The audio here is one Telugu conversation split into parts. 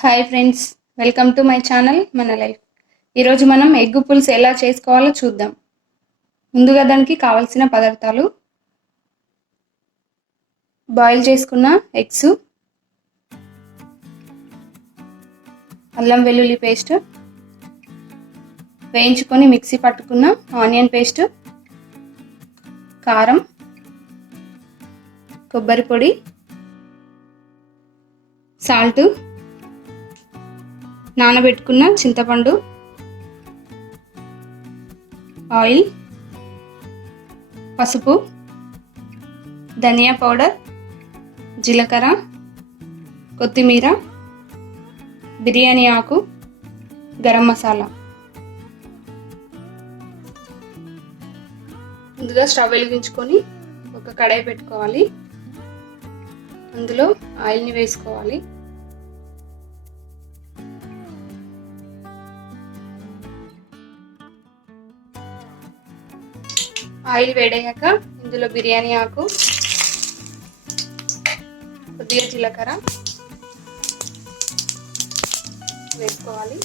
Hi friends, welcome to my channel మన లైఫ్. ఈరోజు మనం ఎగ్ పులుసు ఎలా చేసుకోవాలో చూద్దాం. ముందుగా దానికి కావాల్సిన పదార్థాలు: బాయిల్ చేసుకున్న ఎగ్స్, అల్లం వెల్లుల్లి పేస్ట్, వేయించుకొని మిక్సీ పట్టుకున్న ఆనియన్ పేస్ట్, కారం, కొబ్బరి పొడి, సాల్ట్, నానబెట్టుకున్న చింతపండు, ఆయిల్, పసుపు, ధనియా పౌడర్, జీలకర్ర, కొత్తిమీర, బిర్యానీ ఆకు, గరం మసాలా. ముందుగా స్టవ్ వెలిగించుకొని ఒక కడాయి పెట్టుకోవాలి. అందులో ఆయిల్ని వేసుకోవాలి. ఆయిల్ వేడయ్యాక ఇందులో బిర్యానీ ఆకు, కొద్దిగా జీలకర్ర వేసుకోవాలి.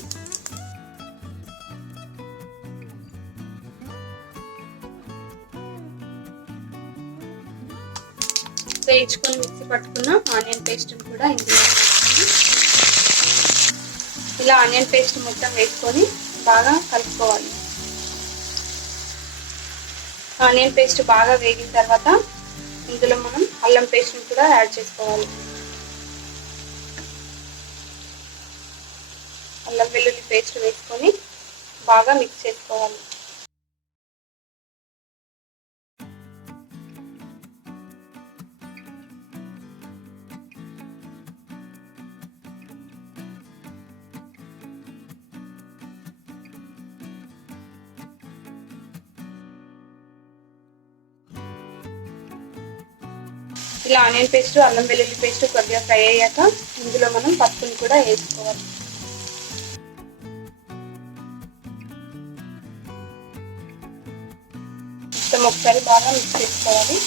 వేయించుకొని మిక్సీ పట్టుకున్న ఆనియన్ పేస్ట్ కూడా ఇందులో వేసుకొని ఇలా ఆనియన్ పేస్ట్ మొత్తం వేసుకొని బాగా కలుపుకోవాలి. ఆనియన్ పేస్ట్ బాగా వేగిన తర్వాత ఇందులో మనం అల్లం పేస్ట్ని కూడా యాడ్ చేసుకోవాలి. అల్లం వెల్లుల్లి పేస్ట్ వేసుకొని బాగా మిక్స్ చేసుకోవాలి. ఇలా ఆనియన్ పేస్ట్, అల్లం వెల్లుల్లి పేస్ట్ కొద్దిగా ఫ్రై అయ్యాక ఇందులో మనం పసుపుని కూడా వేసుకోవాలి. మొత్తం ఒకసారి బాగా మిక్స్ చేసుకోవాలి.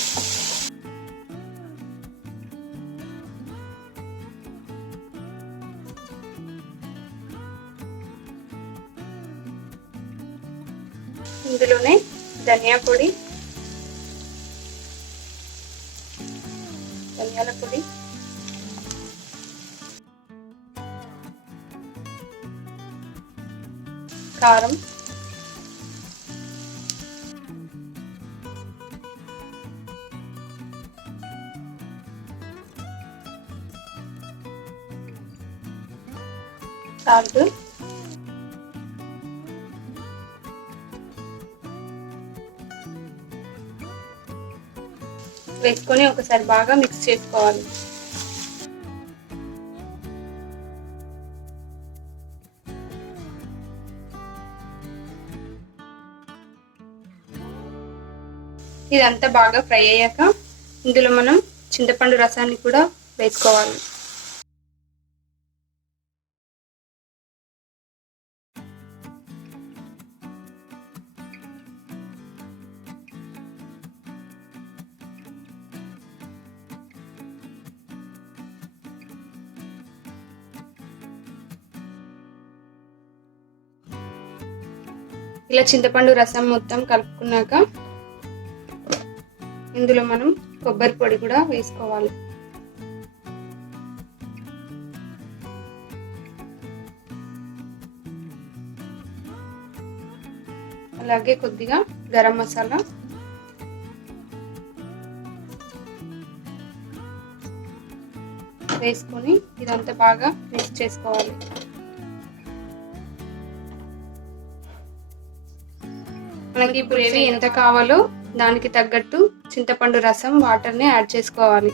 ఇందులోనే ధనియా పొడి, ధనియాల పొడి, కారం, సాల్ట్, వేసుకొని ఒకసారి బాగా మిక్స్ చేసుకోవాలి. ఇదంతా బాగా ఫ్రై అయ్యాక ఇందులో మనం చింతపండు రసాన్ని కూడా వేసుకోవాలి. ఇలా చింతపండు రసం మొత్తం కలుపుకున్నాక ఇందులో మనం కొబ్బరి పొడి కూడా వేసుకోవాలి. అలాగే కొద్దిగా గరం మసాలా, వేసుకొని ఇదంతా బాగా మిక్స్ చేసుకోవాలి. మనకి గ్రేవీ ఎంత కావాలో దానికి తగ్గట్టు చింతపండు రసం, వాటర్ని యాడ్ చేసుకోవాలి.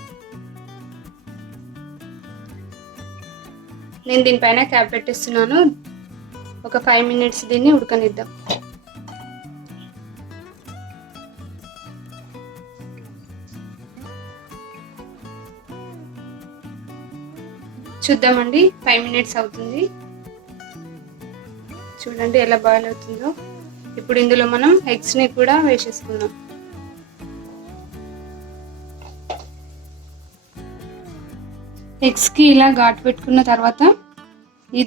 నేను దీనిపైన క్యాప్ పెట్టేస్తున్నాను. ఒక 5 minutes దీన్ని ఉడకనిద్దాం. చూద్దామండి, 5 minutes అవుతుంది. చూడండి ఎలా బాయిల్ అవుతుందో. ఇప్పుడు ఇందులో మనం ఎగ్స్ని కూడా వేసేసుకుందాం. ఎగ్స్కి ఇలా ఘాటు పెట్టుకున్న తర్వాత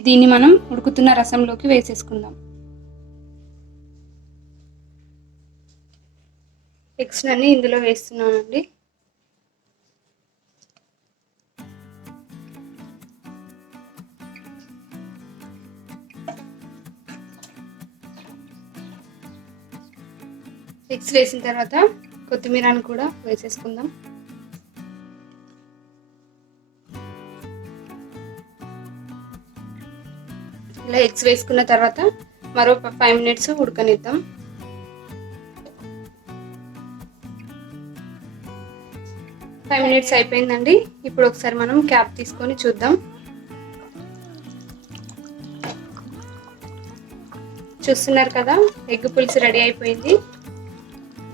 దీన్ని మనం ఉడుకుతున్న రసంలోకి వేసేసుకుందాం. ఎగ్స్ అన్ని ఇందులో వేస్తున్నానండి. ఎగ్స్ వేసిన తర్వాత కొత్తిమీరని కూడా వేసేసుకుందాం. ఇలా ఎగ్స్ వేసుకున్న తర్వాత మరో 5 మినిట్స్ ఉడకనిద్దాం. ఫైవ్ మినిట్స్ అయిపోయిందండి. ఇప్పుడు ఒకసారి మనం క్యాప్ తీసుకొని చూద్దాం. చూస్తున్నారు కదా, ఎగ్ పులుసు రెడీ అయిపోయింది.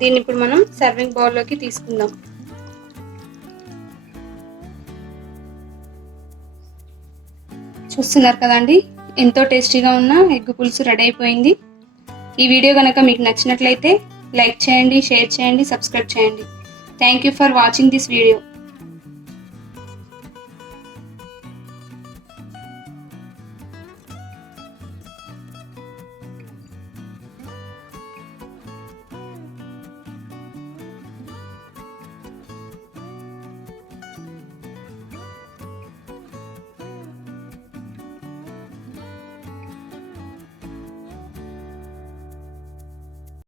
దీన్ని ఇప్పుడు మనం సర్వింగ్ బౌల్లోకి తీసుకుందాం. చూస్తున్నారు కదండి, ఎంతో టేస్టీగా ఉన్న ఎగ్ పులుసు రెడీ అయిపోయింది. ఈ వీడియో కనుక మీకు నచ్చినట్లయితే లైక్ చేయండి, షేర్ చేయండి, సబ్స్క్రైబ్ చేయండి. Thank you for watching this video.